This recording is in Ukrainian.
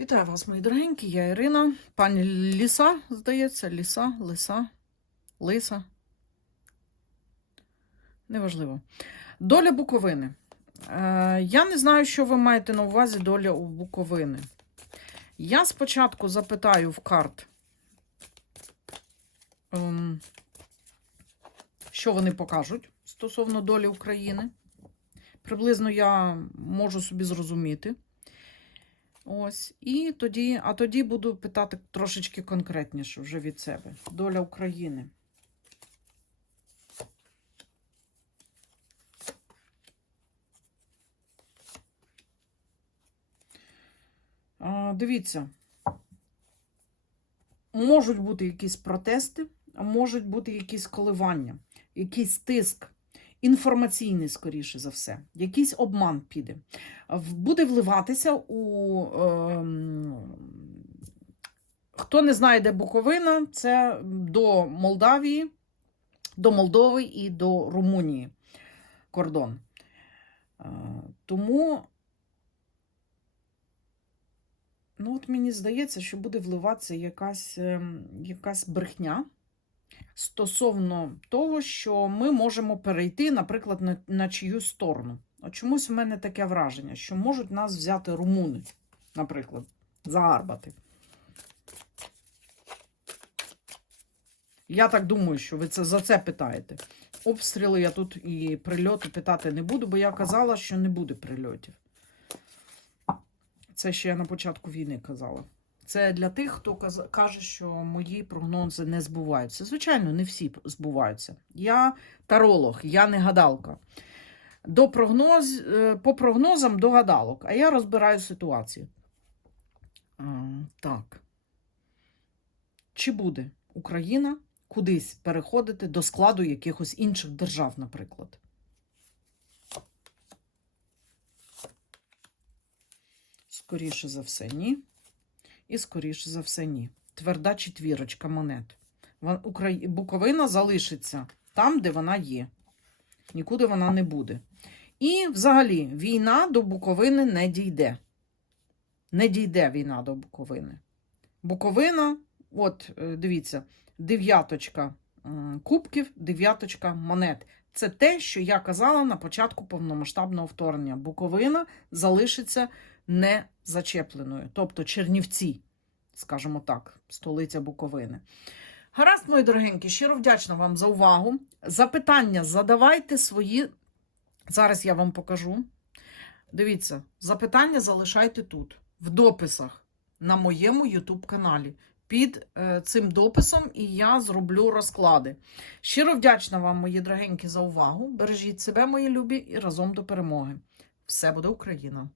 Вітаю вас, мої дорогенькі, я Ірина. Пані Ліса, здається, Ліса, Лиса, Лиса. Неважливо. Доля Буковини. Е, я не знаю, що ви маєте на увазі доля у Буковини. Я спочатку запитаю в карт, ем, що вони покажуть стосовно долі України. Приблизно я можу собі зрозуміти. Ось. І тоді, а тоді буду питати трошечки конкретніше вже від себе. Доля України. А, дивіться. Можуть бути якісь протести, можуть бути якісь коливання, якийсь тиск. Інформаційний, скоріше за все, якийсь обман піде. Буде вливатися у. ем, хто не знає, де Буковина, це до Молдавії, до Молдови і до Румунії кордон. Е, Тому, ну, от мені здається, що буде вливатися якась, ем, якась брехня стосовно того, що ми можемо перейти, наприклад, на, на чиюсь сторону. От чомусь в мене таке враження, що можуть нас взяти румуни, наприклад, загарбати. Я так думаю, що ви це за це питаєте. Обстріли я тут і прильоти питати не буду, бо я казала, що не буде прильотів. Це ще я на початку війни казала. Це для тих, хто каже, що мої прогнози не збуваються. Звичайно, не всі збуваються. Я таролог, я не гадалка. До прогноз, е, по прогнозам до гадалок, а я розбираю ситуацію. Так. Чи буде Україна кудись переходити до складу якихось інших держав, наприклад? Скоріше за все, ні. І скоріше за все, ні. Тверда четвірочка монет. Буковина залишиться там, де вона є. Нікуди вона не буде. І взагалі війна до Буковини не дійде. Не дійде війна до Буковини. Буковина, от е, дивіться, дев'яточка кубків, дев'яточка монет. Це те, що я казала на початку повномасштабного вторгнення. Буковина залишиться не зачепленою, тобто Чернівці, скажімо так, столиця Буковини. Гаразд, мої дорогенькі, щиро вдячна вам за увагу. Запитання задавайте свої. Зараз я вам покажу. Дивіться, запитання залишайте тут, в дописах на моєму YouTube каналі. Під е, цим дописом і я зроблю розклади. Щиро вдячна вам, мої дорогенькі, за увагу. Бережіть себе, мої любі, і разом до перемоги. Все буде Україна!